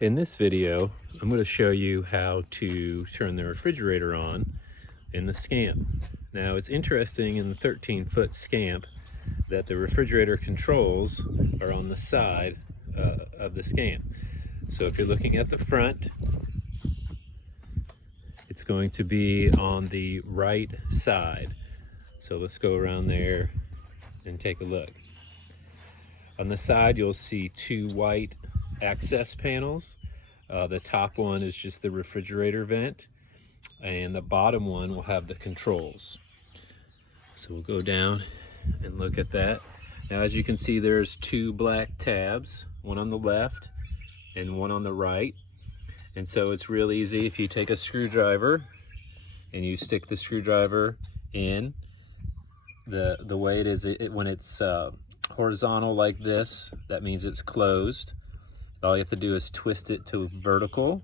In this video, I'm going to show you how to turn the refrigerator on in the Scamp. Now, it's interesting in the 13-foot Scamp that the refrigerator controls are on the side of the Scamp. So if you're looking at the front, it's going to be on the right side. So let's go around there and take a look. On the side, you'll see two white access panels. The top one is just the refrigerator vent, and the bottom one will have the controls. So we'll go down and look at that. Now, as you can see, there's two black tabs, one on the left and one on the right. And so it's real easy if you take a screwdriver and you stick the screwdriver in. The way it is, when it's horizontal like this, that means it's closed. All you have to do is twist it to vertical.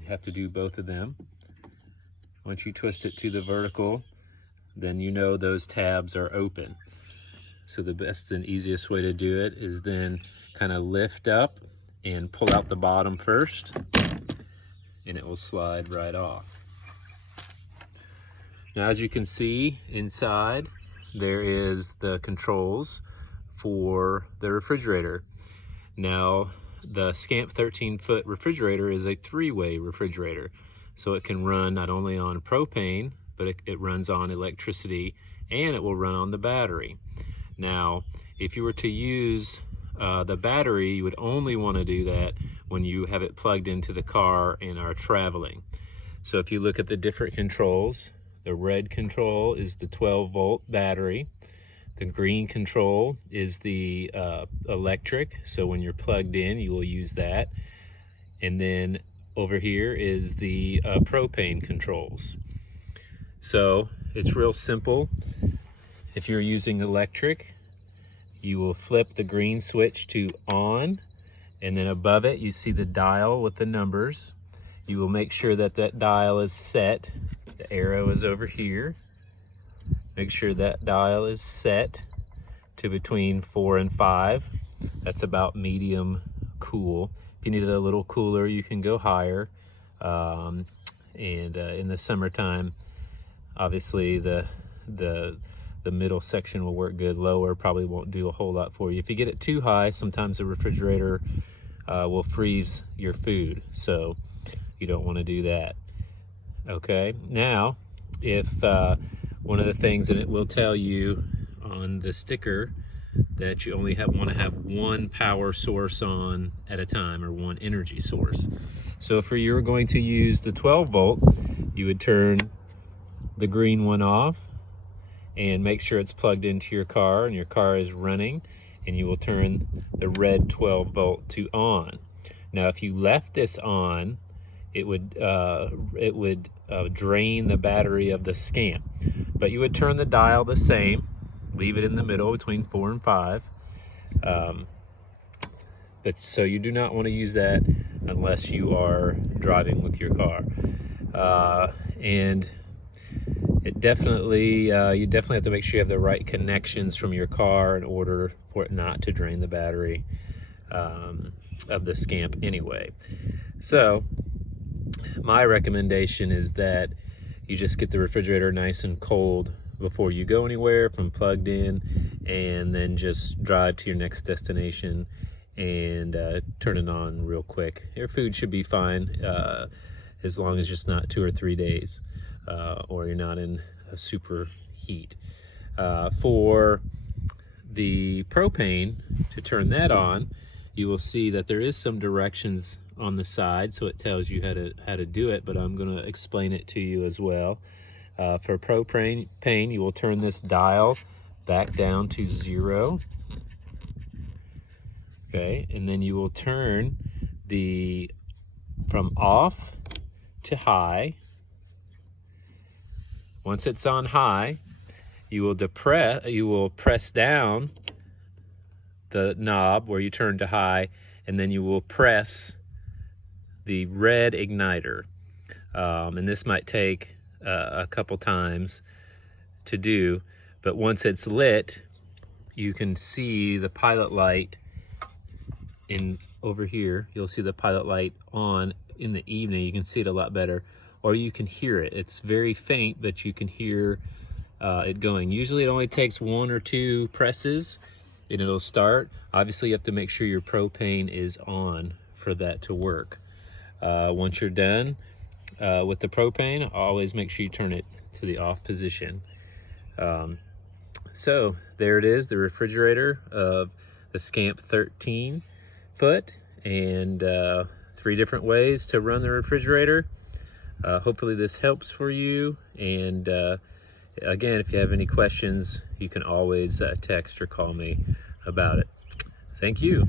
You have to do both of them. Once you twist it to the vertical, then you know those tabs are open. So the best and easiest way to do it is then kind of lift up and pull out the bottom first, and it will slide right off. Now, as you can see inside, there is the controls for the refrigerator. Now, the Scamp 13-foot refrigerator is a three-way refrigerator. So it can run not only on propane, but it runs on electricity, and it will run on the battery. Now, if you were to use the battery, you would only want to do that when you have it plugged into the car and are traveling. So if you look at the different controls, the red control is the 12-volt battery. The green control is the electric, so when you're plugged in, you will use that. And then over here is the propane controls. So it's real simple. If you're using electric, you will flip the green switch to on, and then above it you see the dial with the numbers. You will make sure that that dial is set. The arrow is over here. Make sure that dial is set to between 4 and 5. That's about medium cool. If you need it a little cooler, you can go higher. In the summertime, obviously the middle section will work good. Lower probably won't do a whole lot for you. If you get it too high, sometimes the refrigerator will freeze your food, so you don't want to do that. Okay, now if one of the things, and it will tell you on the sticker that you only want to have one power source on at a time, or one energy source. So if you're going to use the 12-volt, you would turn the green one off and make sure it's plugged into your car and your car is running, and you will turn the red 12-volt to on. Now, if you left this on, it would drain the battery of the Scamp. But you would turn the dial the same, leave it in the middle between 4 and 5. But so you do not want to use that unless you are driving with your car. And it definitely, you definitely have to make sure you have the right connections from your car in order for it not to drain the battery of the Scamp anyway. So my recommendation is that you just get the refrigerator nice and cold before you go anywhere from plugged in, and then just drive to your next destination and turn it on real quick. Your food should be fine as long as it's not 2 or 3 days or you're not in a super heat. For the propane, to turn that on, you will see that there is some directions on the side, so it tells you how to do it, but I'm going to explain it to you as well. For propane, you will turn this dial back down to 0. Okay, and then you will turn from off to high. Once it's on high, you will press down the knob where you turn to high, and then you will press the red igniter. And this might take a couple times to do, but once it's lit, you can see the pilot light in over here, you'll see the pilot light on in the evening. You can see it a lot better, or you can hear it. It's very faint, but you can hear it going. Usually it only takes 1 or 2 presses and it'll start. Obviously you have to make sure your propane is on for that to work. Once you're done with the propane, always make sure you turn it to the off position. So there it is, the refrigerator of the Scamp 13 foot, and 3 different ways to run the refrigerator. Hopefully this helps for you, and again, if you have any questions, you can always text or call me about it. Thank you.